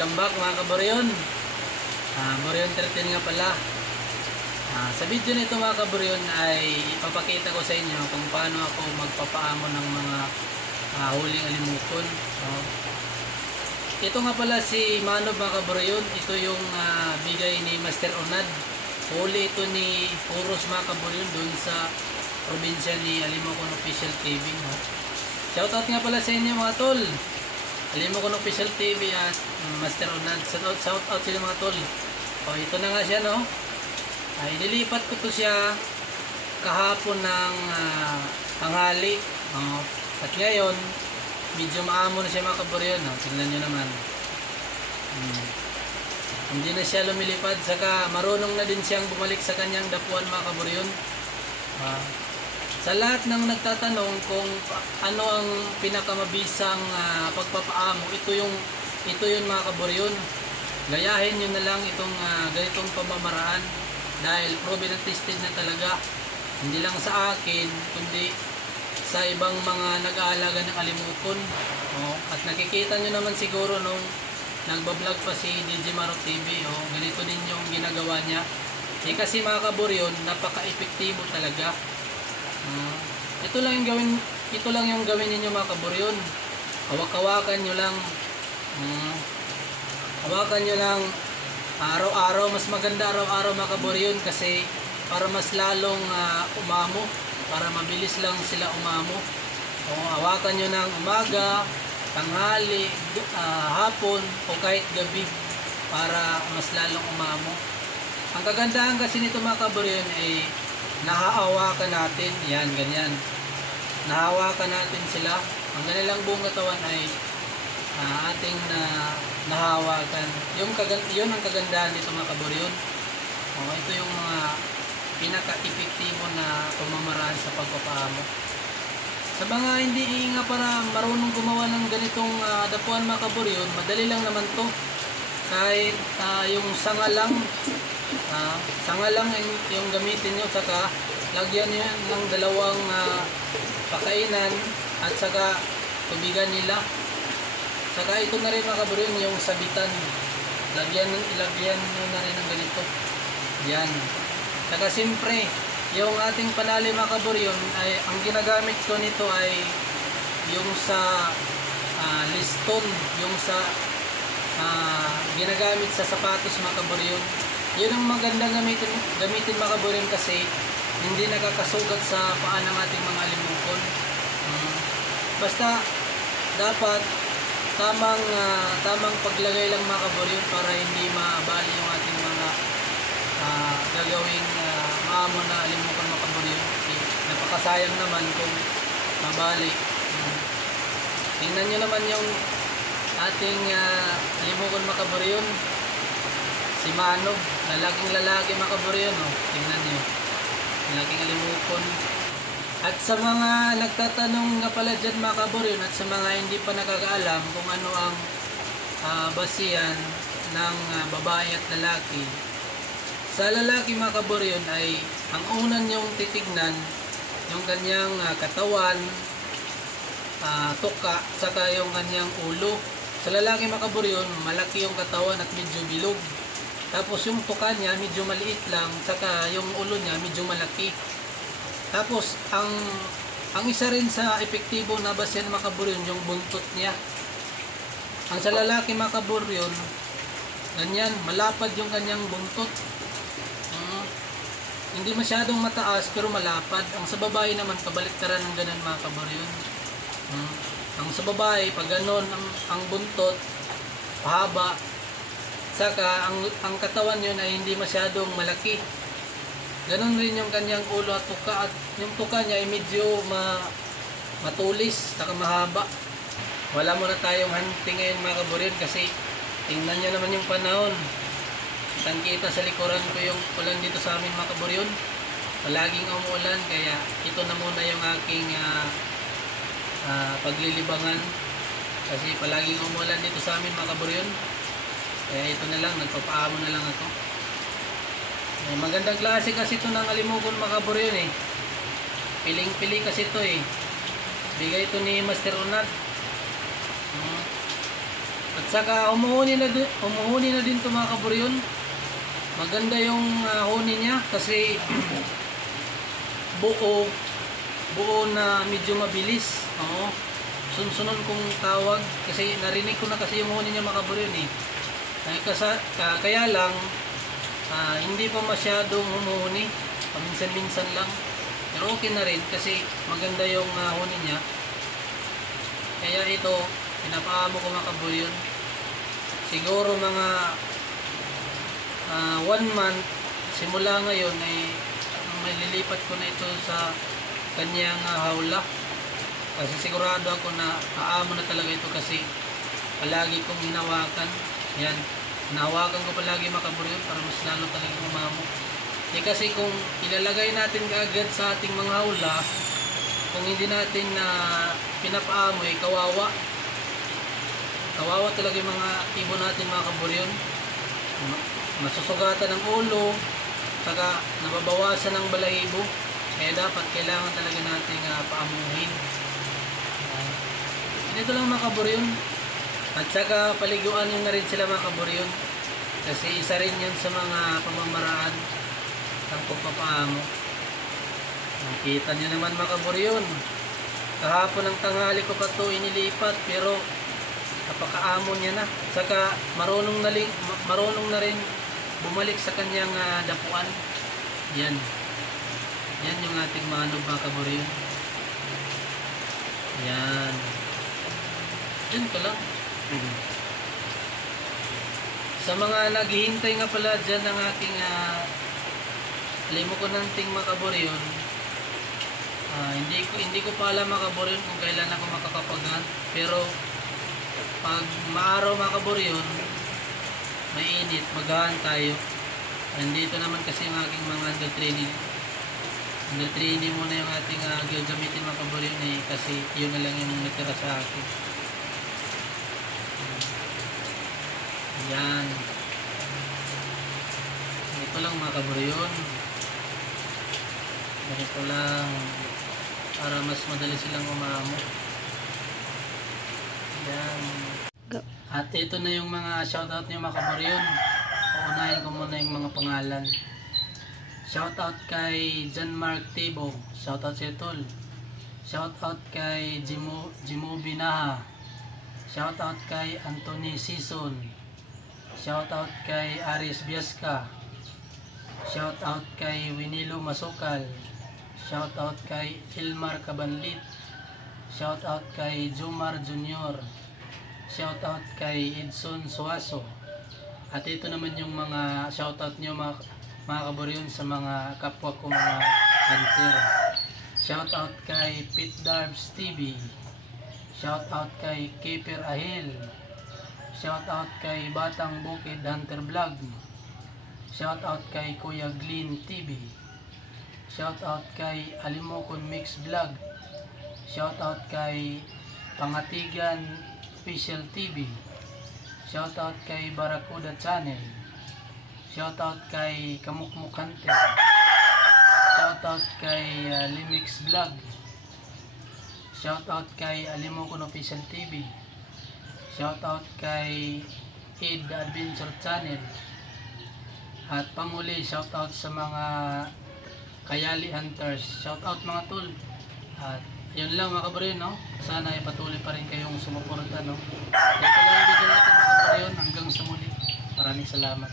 Welcome back mga kaboryon. Boryon 13 nga pala. Sa video nito mga kaboryon ay ipapakita ko sa inyo kung paano ako magpapaamo ng mga huling alimukon. Ito nga pala si Manob mga kaboryon. Ito yung bigay ni Master Onad. Huli ito ni Puros mga kaboryon dun sa probinsya ni Alimokon Official TV. Shoutout nga pala sa inyo mga tol. Alimokon Official TV at Master Onad. Shoutout sila mga tol. Ito na nga siya, no? Nilipat ko to siya kahapon ng tanghali. At ngayon, medyo maamo na siya mga kaboryon. Tingnan nyo naman. Hindi na siya lumilipad. Saka marunong na din siyang bumalik sa kanyang dapuan mga kaboryon. Sa lahat ng nagtatanong kung ano ang pinakamabisang pagpapaamo, ito yun mga kaboryon. Gayahin nyo na lang itong ganitong pamamaraan dahil proven and tested na talaga. Hindi lang sa akin, kundi sa ibang mga nag-aalaga ng alimukon. At nakikita nyo naman siguro nung nagbablog pa si DJ Maro TV. Ganito din yung ginagawa niya. Kasi mga kaboryon, napaka-epektibo talaga. Ito lang yung gawin ninyo mga kaboryon. Hawak-hawakan nyo lang. Hawakan nyo lang araw-araw. Mas maganda araw-araw mga kaboryon kasi para mas lalong umamo, para mabilis lang sila umamo. Hawakan nyo ng umaga, tanghali, hapon o kahit gabi para mas lalong umamo. Ang kagandahan kasi nito mga kaboryon ay nahahawakan natin. Yan, ganyan. Nahahawakan natin sila. Ang kanilang buong katawan ay ating nahahawakan. Yun ang kagandahan dito mga kaboryon. Ito yung mga pinaka-epektibo na pamamaraan sa pagpapaamo. Sa mga hindi nga para marunong gumawa ng ganitong dapuan mga kaboryon, madali lang naman to. Kahit yung sanga lang yung gamitin nyo, saka lagyan nyo ng dalawang pakainan at saka tubigan nila. Saka ito na rin mga kaboryon, yung sabitan, ilagyan nyo na rin ng ganito. Yan. Saka siyempre yung ating panali mga kaboryon ay ang ginagamit ko nito ay yung sa liston, yung sa ginagamit sa sapatos mga kaboryon. Yun ang magandang gamitin mga kaboryon kasi hindi nakakasugat sa paa ng ating mga alimukon. Basta dapat tamang paglagay lang mga kaboryon para hindi mabali yung ating mga gagawing maamo na alimukon mga kaboryon. Napakasayang naman kung mabali. Tingnan nyo naman yung ating alimukon mga kaboryon. Si Manob, lalaking lalaki mga kaboryon. Tingnan nyo, lalaking alimukon. At sa mga nagtatanong nga pala dyan mga kaboryon, at sa mga hindi pa nakakaalam kung ano ang basihan ng babae at lalaki. Sa lalaki mga kaboryon ay ang unan yung titignan yung kanyang katawan, tuka, saka yung kanyang ulo. Sa lalaki mga kaboryon, malaki yung katawan at medyo bilog. Tapos yung tuka niya medyo maliit lang, saka yung ulo niya medyo malaki. Tapos ang isa rin sa epektibo na basihan mga kaboryon, yung buntot niya. Ang sa lalaki mga kaboryon, ganyan, malapad yung kanyang buntot. Hindi masyadong mataas pero malapad. Ang sa babae naman kabaliktaran ng ganun mga kaboryon. Ang sa babae pag ganon ang buntot pahaba, saka ang katawan yun ay hindi masyadong malaki. Ganon rin yung kanyang ulo at tuka, at yung tuka niya ay medyo matulis saka mahaba. Wala muna tayong hunting ngayon mga kaboryon kasi tingnan nyo naman yung panahon. Kitang-kita sa likuran ko yung ulan dito sa amin mga kaboryon. Palaging umuulan, kaya ito na muna yung aking paglilibangan. Kasi palaging umuulan dito sa amin mga kaboryon. Kaya ito na lang, nagpapaamo na lang ako. Magandang klase kasi ito ng alimukon mga kaboryon . Piling-pili kasi ito . Bigay ito ni Master Onad. At saka umuhuni na din to mga kaburyon. Maganda yung huni niya kasi buo na medyo mabilis. Oo. Sunsunon kong tawag kasi narinig ko na kasi yung huni niya mga kaburyon eh. Kaya lang hindi pa masyadong humuhuni, paminsan-minsan lang. Pero okay na rin kasi maganda yung huni niya. Kaya ito, pinapaamo ko mga kaburyon. Siguro mga 1 month simula ngayon ay malilipat ko na ito sa kanyang hawla. Kasi sigurado ako na aamo na talaga ito kasi palagi kong hinawakan. Yan, hinawakan ko palagi mga kaburyon para mas lalo talaga umamo. Kasi kung ilalagay natin agad sa ating mga hawla, kung hindi natin na pinapaamo kawawa. Kawawa talaga yung mga ibon natin mga kaburyon. Masusugatan ng ulo, saka nababawasan ng balahibo. Kaya kailangan talaga nating paamuhin. Ito lang mga kaburyon. At saka paliguan nyo na rin sila mga kaburyon. Kasi isa rin yun sa mga pamamaraan ng pagpapaamo. Nakita nyo naman mga kaburyon. Kahapon ng tanghali ko pa ito inilipat pero napakaamo niya na. Saka marunong na rin bumalik sa kanyang dapuan. Yan. Yan yung ating manod mga kaburyon. Yan. Yan ko lang. Sa mga naghihintay nga pala dyan ng aking limo ko ng ting mga kaburyon, hindi ko pa alam mga kaburyon kung kailan ako makakapag-hunt. Pero pag maaraw mga kaburyon, may init, mag-hunt tayo. Andito naman kasi yung aking mga under training. Under training muna yung ating gagamitin mga kaburyon kasi yun na lang yung natira sa akin. Yan. Ito lang mga kaburyon. Ganito lang para mas madali silang umamo. Yan. At ito na yung mga shoutout niyo mga kaburyon. Uunahin ko muna yung mga pangalan. Shoutout kay John Mark Tibo. Shoutout sa Tol. Shoutout kay Jimo Binaha. Shoutout kay Anthony Sison. Shoutout kay Aris Biasca. Shoutout kay Winilo Masukal. Shoutout kay Ilmar Cabanlit. Shoutout kay Jomar Jr. Shoutout kay Edson Suaso. At ito naman yung mga shoutout nyo mga kaburyon sa mga kapwa ko mga hunter. Shoutout kay Pit Darbs TV. Shoutout kay Keeper Ahil. Shoutout kay Batang Bukid Hunter Vlog. Shoutout kay Kuya Glenn TV. Shoutout kay Alimokon Mix Vlog. Shoutout kay Pangatigan Official TV. Shoutout kay Barakuda Channel. Shoutout kay Kamukmuk Hunter. Shoutout kay Limix Vlog. Shoutout kay Alimokon Official TV. Shoutout kay Ed Adventure Channel. At panguli, shoutout sa mga Kayali Hunters. Shoutout mga tol. At yun lang mga kaburyon, no? Sana ay patuloy pa rin kayong sumuporta, no? Ito lang yung video natin mga kaburyon. Hanggang sa muli. Maraming salamat.